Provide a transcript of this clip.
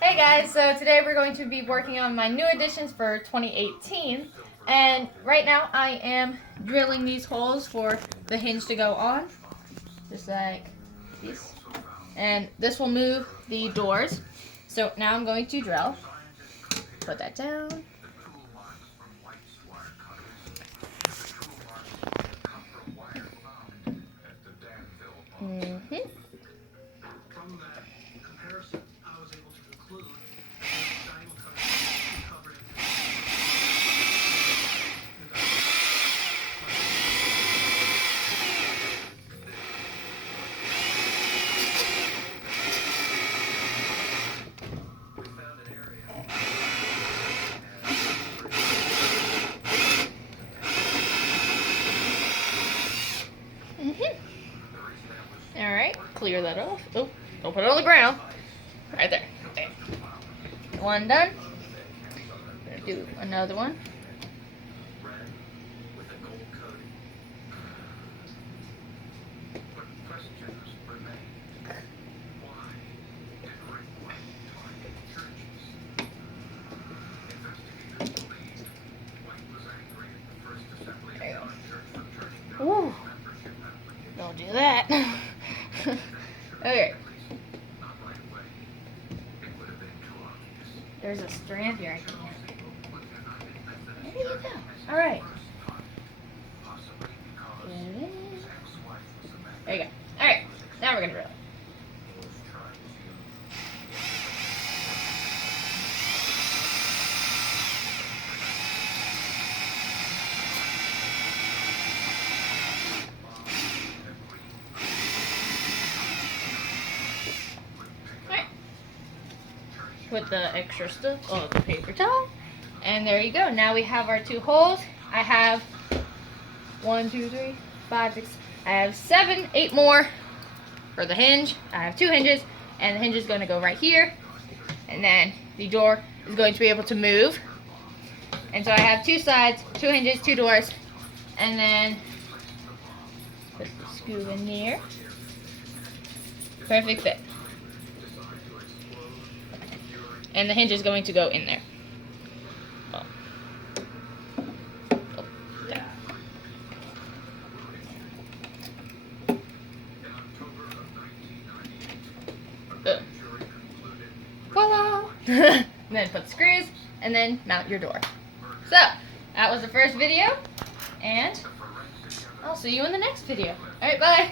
Hey guys, so today we're going to be working on my new additions for 2018, and right now I am drilling these holes for the hinge to go on, just like these, and this will move the doors. So now I'm going to drill, put that down. Alright, clear that off. Oh, don't put it on the ground. Right there. Okay. One done. Gonna do another one. Ooh, don't do that. Okay. There's a strand here. There you go. All right. There you go. All right. Now we're gonna drill. Put the extra stuff on the paper towel, and there you go. Now we have our two holes. I have 1, 2, 3, 5, 6. I have 7, 8 more for the hinge. I have 2 hinges, and the hinge is going to go right here, and then the door is going to be able to move. And so I have 2 sides, 2 hinges, 2 doors, and then put the screw in there. Perfect fit. And the hinge is going to go in there. Oh. Oh, there. Voila! And then put screws, and then mount your door. So, that was the first video, and I'll see you in the next video. Alright, bye!